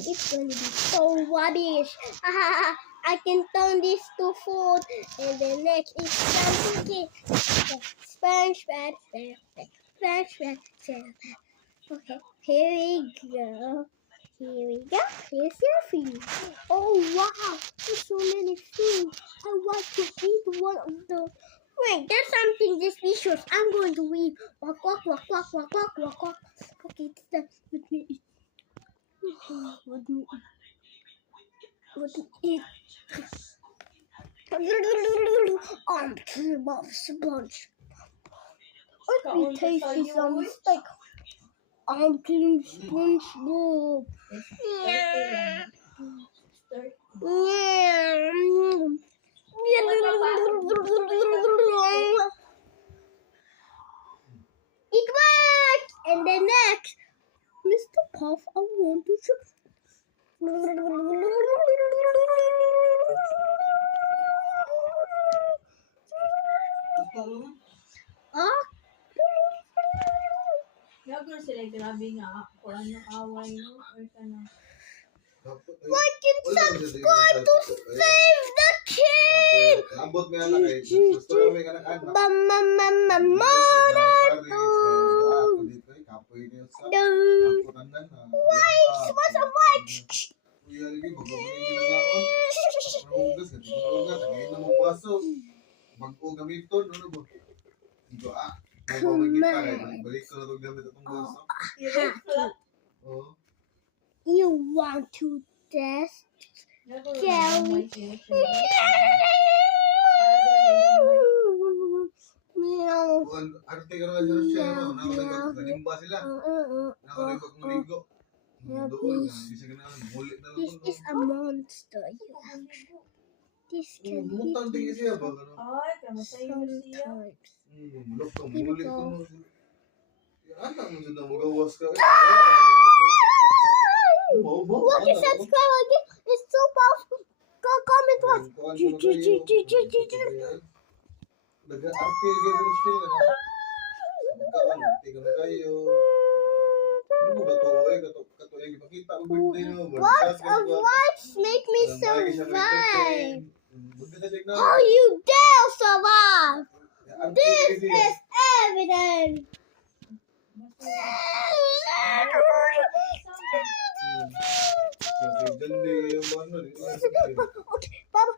and it's gonna be so rubbish. I can turn this to food, and the next is something. Sponge, Okay, here we go. Here's your food. Oh wow, there's so many food. I want to eat one of those. Wait, there's something suspicious. I'm going to eat. Walk. Okay, it's done. Let me eat. I'm full of sponge. Let me taste some steak. I'm killing SpongeBob. It worked! And the next, Mr. Puff, I want to chip. Like and subscribe to save the kid! What's a watch? You want to test? Jelly? This is a monster. This can hit you sometimes. Here we go. Look and subscribe again. It's so powerful. Go comment what. Lots of lights make me survive. How you dare survive? This is evidence. Okay, Papa.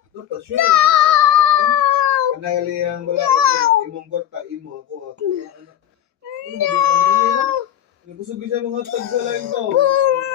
No!